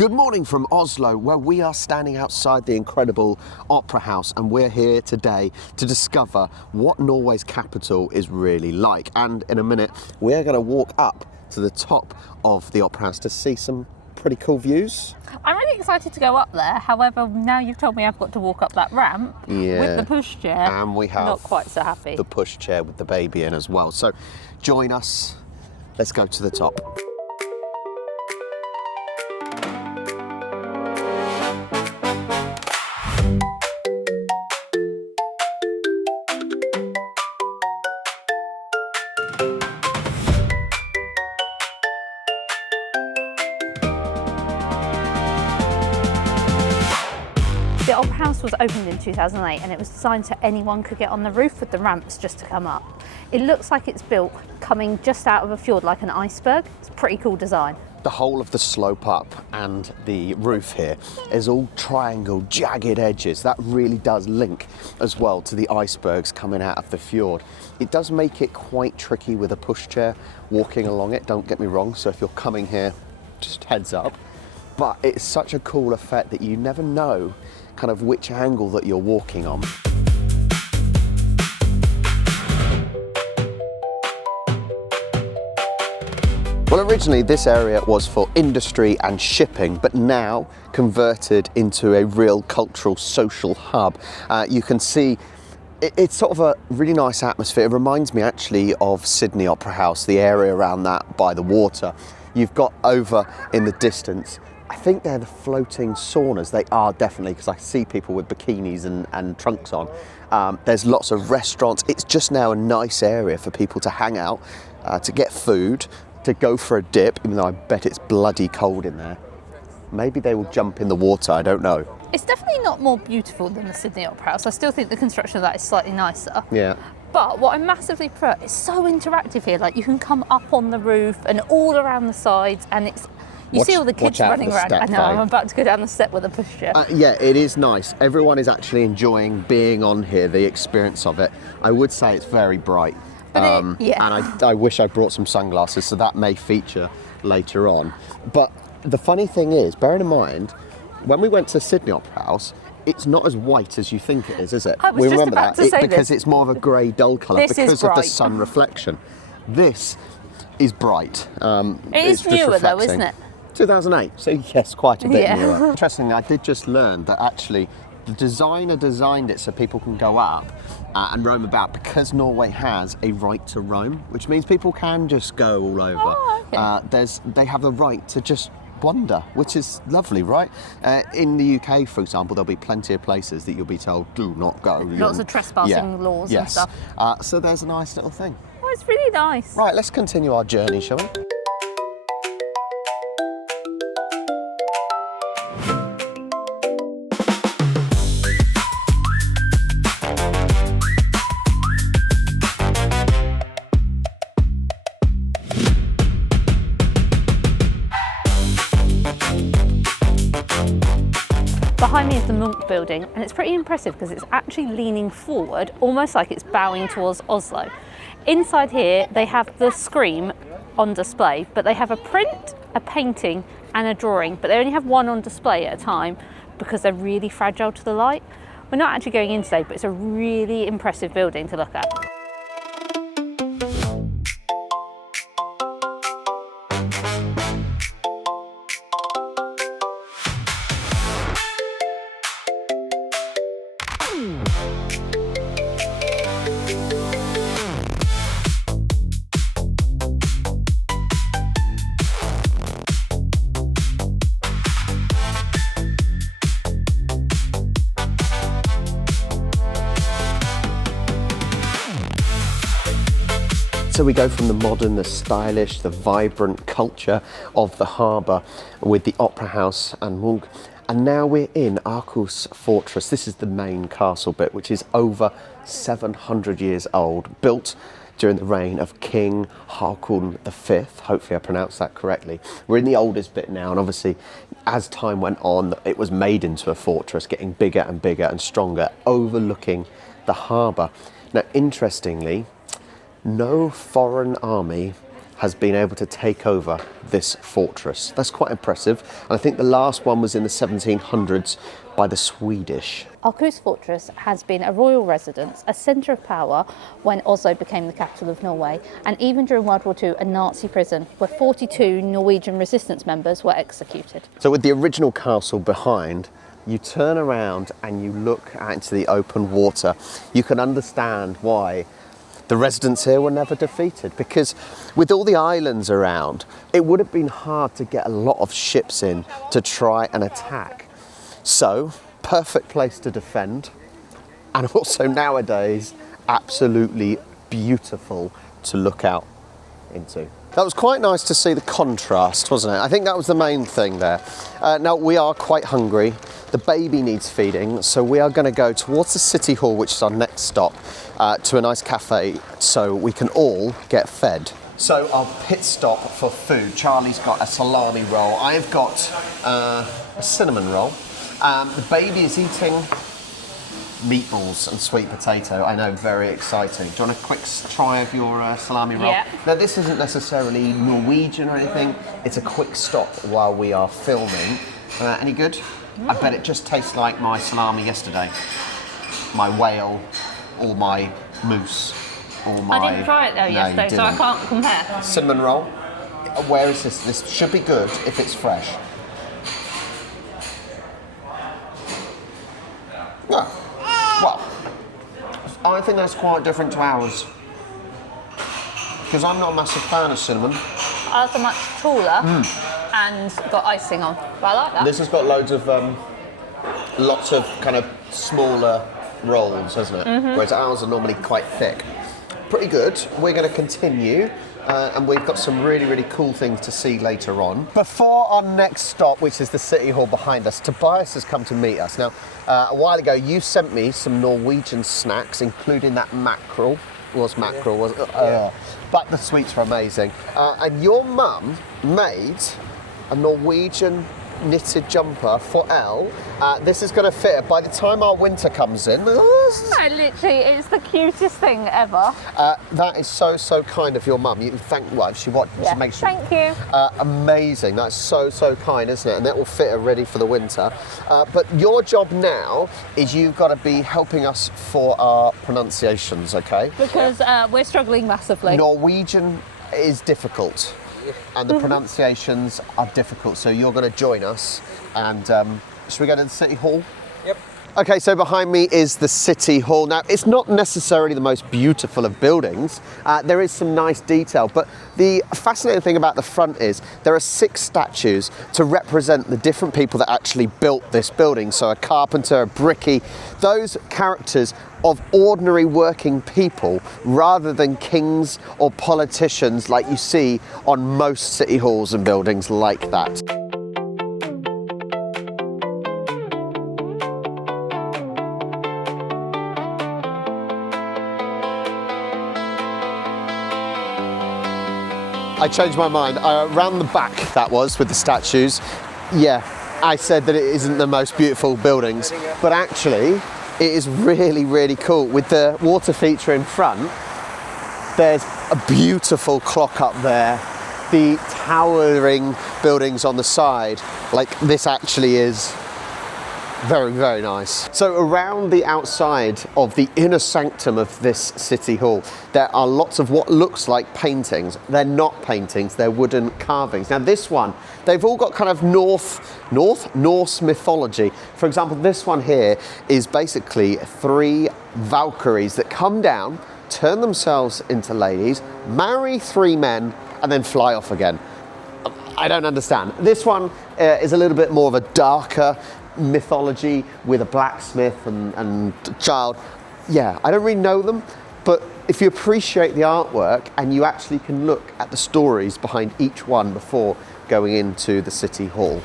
Good morning from Oslo, where we are standing outside the incredible Opera House, and we're here today to discover what Norway's capital is really like. And in a minute, we're going to walk up to the top of the Opera House to see some pretty cool views. I'm really excited to go up there. However, now you've told me I've got to walk up that ramp with the pushchair. And we have not quite so happy. The pushchair with the baby in as well. So join us. Let's go to the top. The Opera House was opened in 2008 and it was designed so anyone could get on the roof with the ramps just to come up. It looks like it's built coming just out of a fjord like an iceberg. It's a pretty cool design. The whole of the slope up and the roof here is all triangle, jagged edges. That really does link as well to the icebergs coming out of the fjord. It does make it quite tricky with a pushchair walking along it, don't get me wrong. So if you're coming here, just heads up. But it's such a cool effect that you never know kind of which angle that you're walking on. Well, originally this area was for industry and shipping, but now converted into a real cultural social hub. You can see it's sort of a really nice atmosphere. It reminds me actually of Sydney Opera House, the area around that by the water. You've got over in the distance, I think they're the floating saunas. They are definitely, because I see people with bikinis and trunks on. There's lots of restaurants. It's just now a nice area for people to hang out, to get food, to go for a dip, even though I bet it's bloody cold in there. Maybe they will jump in the water, I don't know. It's definitely not more beautiful than the Sydney Opera House. I still think the construction of that is slightly nicer. Yeah. But what I massively prefer, it's so interactive here. Like you can come up on the roof and all around the sides, and it's you see all the kids running around. I know, I'm about to go down the step with a pushchair. Yeah, it is nice. Everyone is actually enjoying being on here, the experience of it. I would say it's very bright. And I wish I brought some sunglasses, so that may feature later on. But the funny thing is, bearing in mind, when we went to Sydney Opera House, it's not as white as you think it is it? I was just about to say because this. it's more of a grey, dull colour because of the bright. sun reflection. This is bright. It is newer though, isn't it? 2008, so yes, quite a bit newer. Interestingly, I did just learn that actually the designer designed it so people can go up and roam about because Norway has a right to roam, which means people can just go all over. Oh, okay. They have the right to just wander, which is lovely, right? In the UK, for example, there'll be plenty of places that you'll be told do not go. Lots of trespassing laws and stuff. So there's a nice little thing. Oh, it's really nice. Right, let's continue our journey, shall we? Behind me is the Munch building, and it's pretty impressive because it's actually leaning forward, almost like it's bowing towards Oslo. Inside here, they have the Scream on display, but they have a print, a painting, and a drawing, but they only have one on display at a time because they're really fragile to the light. We're not actually going in today, but it's a really impressive building to look at. So we go from the modern, the stylish, the vibrant culture of the harbour with the Opera House and Munch, and now we're in Akershus Fortress. This is the main castle bit, which is over 700 years old, built during the reign of King Haakon V. Hopefully I pronounced that correctly. We're in the oldest bit now, and obviously as time went on, it was made into a fortress, getting bigger and bigger and stronger, overlooking the harbour. Now, interestingly, no foreign army has been able to take over this fortress. That's quite impressive. And I think the last one was in the 1700s by the Swedish. Akershus Fortress has been a royal residence, a centre of power when Oslo became the capital of Norway, and even during World War II, a Nazi prison where 42 Norwegian resistance members were executed. So with the original castle behind, you turn around and you look out into the open water, you can understand why the residents here were never defeated, because with all the islands around, it would have been hard to get a lot of ships in to try and attack. So, perfect place to defend, and also nowadays, absolutely beautiful to look out into. That was quite nice to see the contrast, wasn't it? I think that was the main thing there. Now, we are quite hungry. The baby needs feeding, so we are going to go towards the City Hall, which is our next stop, to a nice cafe so we can all get fed. So our pit stop for food. Charlie's got a salami roll. I've got a cinnamon roll. The baby is eating meatballs and sweet potato. I know, very exciting. Do you want a quick try of your salami roll? Yeah. Now, this isn't necessarily Norwegian or anything. It's a quick stop while we are filming. Any good? I bet it just tastes like my salami yesterday. My whale or my moose or my... I didn't try it though yesterday, so I can't compare. Cinnamon roll. Where is this? This should be good if it's fresh. No. Well, I think that's quite different to ours. Because I'm not a massive fan of cinnamon. Ours are much taller and got icing on, but I like that. This has got loads of, lots of kind of smaller rolls, hasn't it? Whereas ours are normally quite thick. Pretty good. We're going to continue. And we've got some really, really cool things to see later on. Before our next stop, which is the City Hall behind us, Tobias has come to meet us. Now, a while ago, you sent me some Norwegian snacks, including that mackerel. Mackerel, wasn't it? Yeah. But the sweets were amazing. And your mum made a Norwegian knitted jumper for Elle. This is going to fit her by the time our winter comes in. Literally, it's the cutest thing ever. That is so, so kind of your mum. You thank, well, she makes sure. Thank you. Amazing. That's so, so kind, isn't it? And that will fit her ready for the winter. But your job now is you've got to be helping us for our pronunciations, okay? Because we're struggling massively. Norwegian is difficult. And the pronunciations are difficult, so you're going to join us. And should we go to the City Hall? Yep. Okay, so behind me is the City Hall. Now, it's not necessarily the most beautiful of buildings. There is some nice detail, but the fascinating thing about the front is there are 6 statues to represent the different people that actually built this building. So a carpenter, a brickie, those characters of ordinary working people rather than kings or politicians like you see on most city halls and buildings like that. I changed my mind. Around the back, that was, with the statues. Yeah, I said that it isn't the most beautiful buildings, but actually, it is really, really cool. With the water feature in front, there's a beautiful clock up there. The towering buildings on the side, like this actually is very, very nice. So around the outside of the inner sanctum of this City Hall, there are lots of what looks like paintings. They're not paintings, they're wooden carvings. Now this one, they've all got kind of Norse mythology. For example, this one here is basically 3 Valkyries that come down, turn themselves into ladies, marry 3 men, and then fly off again. I don't understand. This one is a little bit more of a darker mythology with a blacksmith and a child. Yeah, I don't really know them, but if you appreciate the artwork and you actually can look at the stories behind each one before going into the City Hall.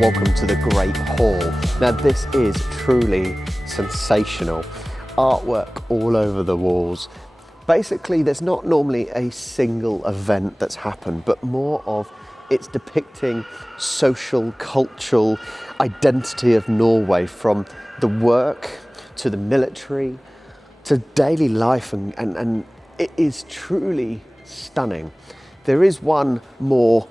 Welcome to the Great Hall. Now this is truly sensational. Artwork all over the walls, Basically, there's not normally a single event that's happened, but more of it's depicting social, cultural identity of Norway, from the work to the military to daily life, and it is truly stunning. There is one more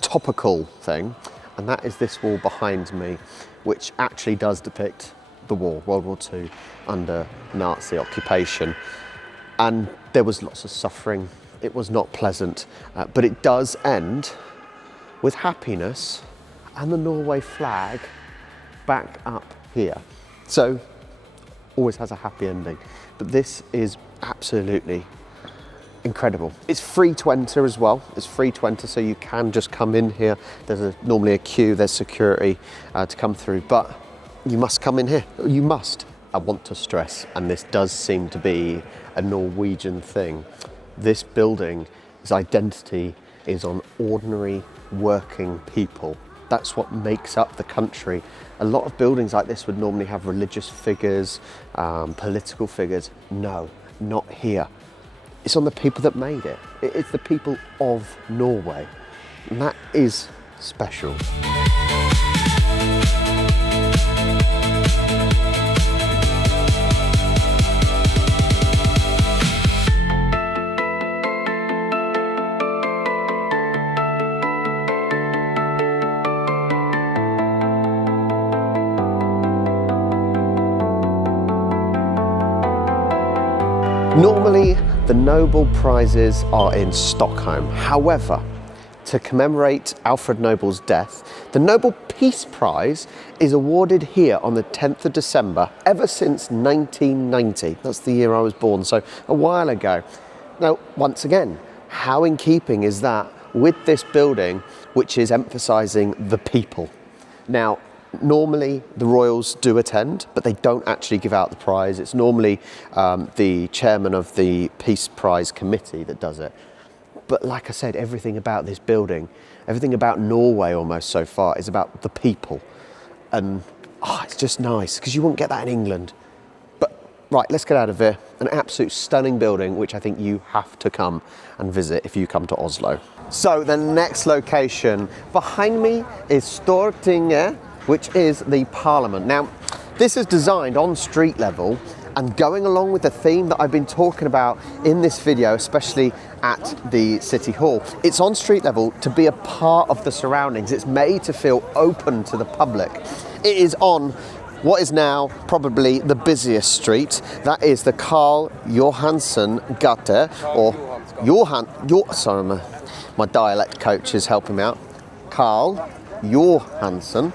topical thing, and that is this wall behind me, which actually does depict the war, World War II, under Nazi occupation. And there was lots of suffering. It was not pleasant, but it does end with happiness and the Norway flag back up here. So, always has a happy ending. But this is absolutely incredible. It's free to enter as well. It's free to enter, so you can just come in here. There's normally a queue, there's security to come through, but you must come in here. You must. I want to stress, and this does seem to be a Norwegian thing, this building's identity is on ordinary working people. That's what makes up the country. A lot of buildings like this would normally have religious figures, political figures. No, not here. It's on the people that made it. It's the people of Norway, and that is special. Normally, the Nobel Prizes are in Stockholm. However, to commemorate Alfred Nobel's death, the Nobel Peace Prize is awarded here on the 10th of December ever since 1990. That's the year I was born, so a while ago. Now, once again, how in keeping is that with this building, which is emphasising the people? Now, normally the royals do attend, but they don't actually give out the prize. It's normally the chairman of the Peace Prize committee that does it. But like I said, everything about this building, everything about Norway almost so far is about the people. And it's just nice, because you won't get that in England. But right, let's get out of here. An absolute stunning building, which I think you have to come and visit if you come to Oslo. So the next location behind me is Stortinget, which is the Parliament. Now, this is designed on street level and going along with the theme that I've been talking about in this video, especially at the City Hall. It's on street level to be a part of the surroundings. It's made to feel open to the public. It is on what is now probably the busiest street. That is the Carl Johansen Gate, or sorry, my dialect coach is helping me out. Carl Johansen.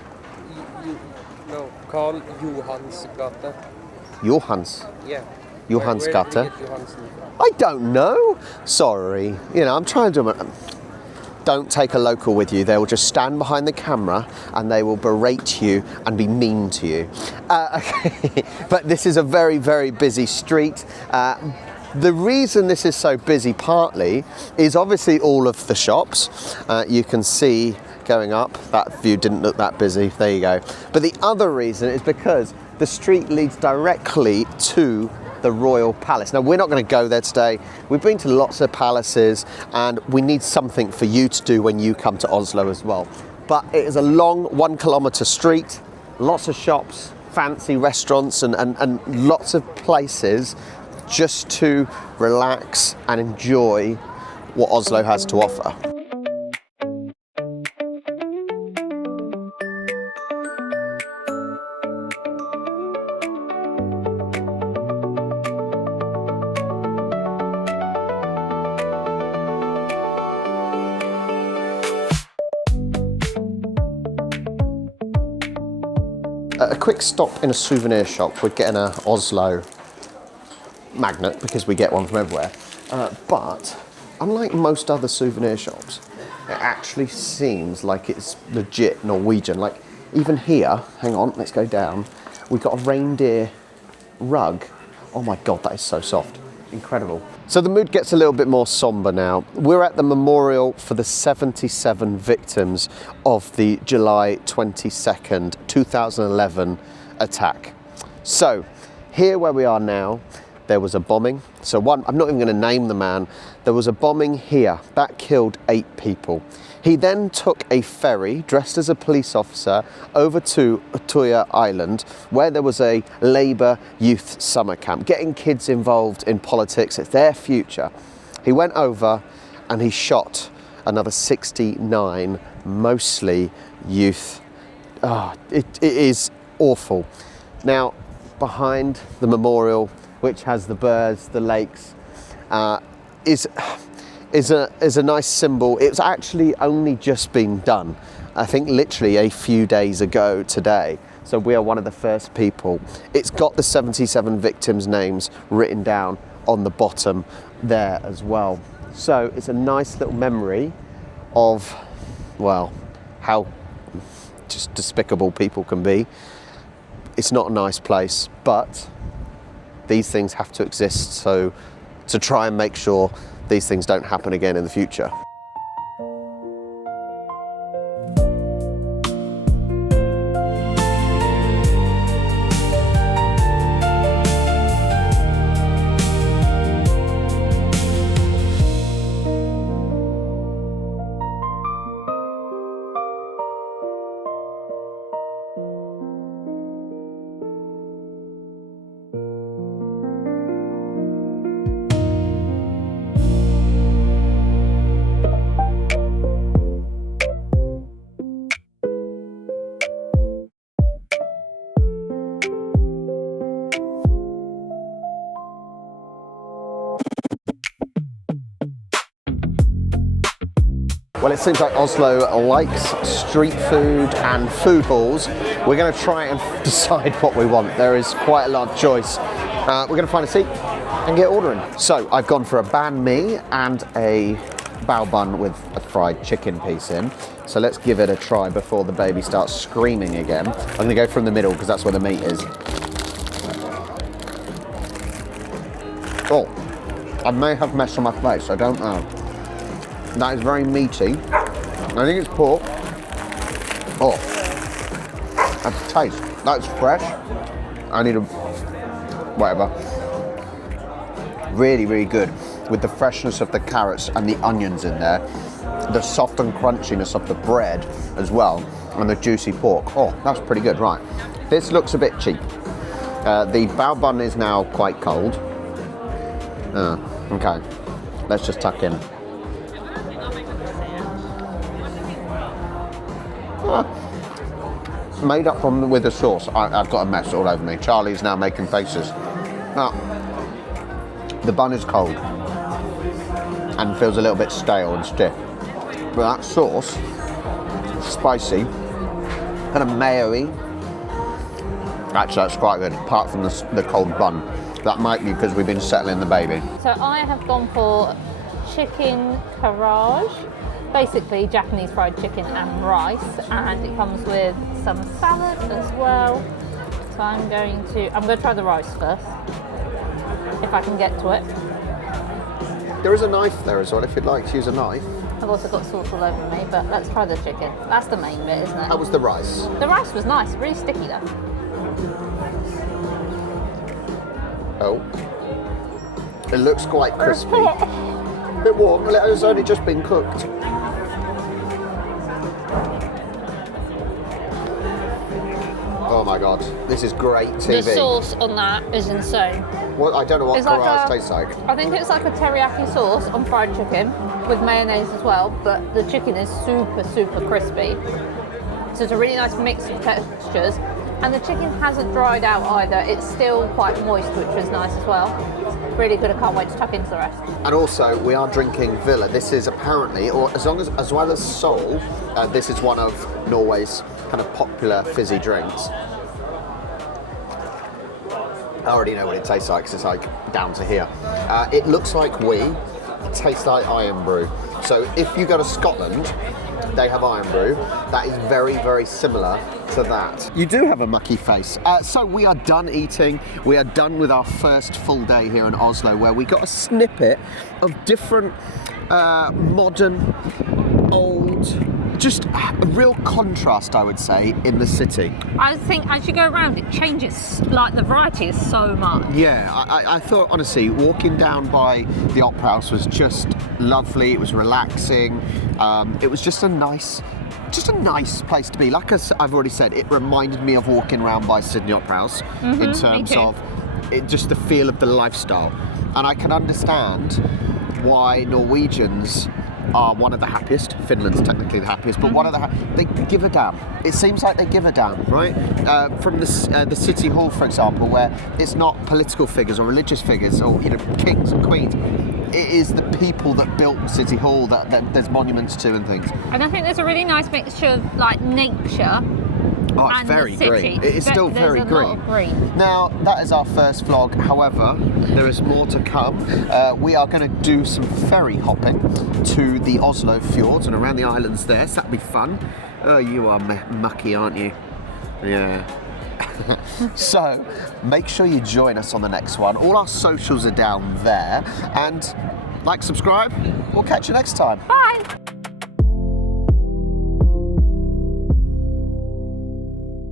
No, Carl Johans Gate. Johans? Yeah. Johans Where Gate? do you get Johansen from? I don't know. Sorry. You know, I'm trying to... Don't take a local with you. They will just stand behind the camera and they will berate you and be mean to you. Okay. But this is a very, very busy street. The reason this is so busy partly is obviously all of the shops. You can see going up, that view didn't look that busy, there you go. But the other reason is because the street leads directly to the Royal Palace. Now, we're not going to go there today. We've been to lots of palaces and we need something for you to do when you come to Oslo as well. But it is a long 1 kilometre street, lots of shops, fancy restaurants and lots of places just to relax and enjoy what Oslo has to offer. A quick stop in a souvenir shop. We're getting an Oslo magnet because we get one from everywhere. But unlike most other souvenir shops, it actually seems like it's legit Norwegian. Like even here, hang on, let's go down. We've got a reindeer rug. Oh my God, that is so soft. Incredible. So the mood gets a little bit more somber now. We're at the memorial for the 77 victims of the July 22nd, 2011 attack. So here where we are now, there was a bombing. So I'm not even going to name the man. There was a bombing here that killed 8 people. He then took a ferry dressed as a police officer over to Utøya Island, where there was a Labour youth summer camp, getting kids involved in politics. It's their future. He went over and he shot another 69, mostly youth. It is awful. Now, behind the memorial, which has the birds, the lakes, is a nice symbol. It's actually only just been done, I think literally a few days ago today. So we are one of the first people. It's got the 77 victims' names written down on the bottom there as well. So it's a nice little memory of, well, how just despicable people can be. It's not a nice place, but these things have to exist, so to try and make sure these things don't happen again in the future. Well, it seems like Oslo likes street food and food halls. We're going to try and decide what we want. There is quite a large choice. We're going to find a seat and get ordering. So I've gone for a banh mi and a bao bun with a fried chicken piece in. So let's give it a try before the baby starts screaming again. I'm going to go from the middle because that's where the meat is. Oh, I may have messed on my face, I don't know. That is very meaty. I think it's pork. Oh, that's taste. That's fresh. I need a, whatever. Really, really good. With the freshness of the carrots and the onions in there. The soft and crunchiness of the bread as well. And the juicy pork. Oh, that's pretty good, right. This looks a bit cheap. The bao bun is now quite cold. Okay, let's just tuck in. Made up with the sauce. I've got a mess all over me. Charlie's now making faces. The bun is cold and feels a little bit stale and stiff. But that sauce, spicy, kind of mayo-y. Actually, that's quite good, apart from the cold bun. That might be because we've been settling the baby. So I have gone for chicken karaj. Basically Japanese fried chicken and rice, and it comes with some salad as well. So I'm going to try the rice first, if I can get to it. There is a knife there as well, if you'd like to use a knife. I've also got sauce all over me, but let's try the chicken. That's the main bit, isn't it? How was the rice? The rice was nice, really sticky though. Oh. It looks quite crispy. A bit warm, well, it has only just been cooked. Oh my god, this is great TV. The sauce on that is insane. Well, I don't know what karaj tastes like. I think it's like a teriyaki sauce on fried chicken with mayonnaise as well, but the chicken is super, super crispy. So it's a really nice mix of textures. And the chicken hasn't dried out either. It's still quite moist, which is nice as well. Really good. I can't wait to tuck into the rest. And also, we are drinking Villa. This is apparently, or as well as Sol, this is one of Norway's kind of popular fizzy drinks. I already know what it tastes like because it's like down to here. It looks like wee. It tastes like iron brew. So if you go to Scotland, they have iron brew. That is very, very similar to that. You do have a mucky face. So we are done eating. We are done with our first full day here in Oslo, where we got a snippet of different modern, old, just a real contrast, I would say, in the city. I think as you go around, it changes. Like the variety is so much. Yeah, I thought honestly, walking down by the Opera House was just lovely. It was relaxing. It was just a nice place to be. Like I've already said, it reminded me of walking around by Sydney Opera House in terms of just the feel of the lifestyle. And I can understand why Norwegians are one of the happiest. Finland's technically the happiest, but one of the they give a damn. It seems like they give a damn, right? From the city hall, for example, where it's not political figures or religious figures or kings and queens. It is the people that built City Hall that there's monuments to and things. And I think there's a really nice mixture of like nature. Oh, it's and very the city. green. It is still very There's a green. lot of green. Now, that is our first vlog. However, there is more to come. We are going to do some ferry hopping to the Oslo fjords and around the islands there, so that'll be fun. Oh, you are mucky, aren't you? Yeah. So, make sure you join us on the next one. All our socials are down there. And like, subscribe. We'll catch you next time. Bye.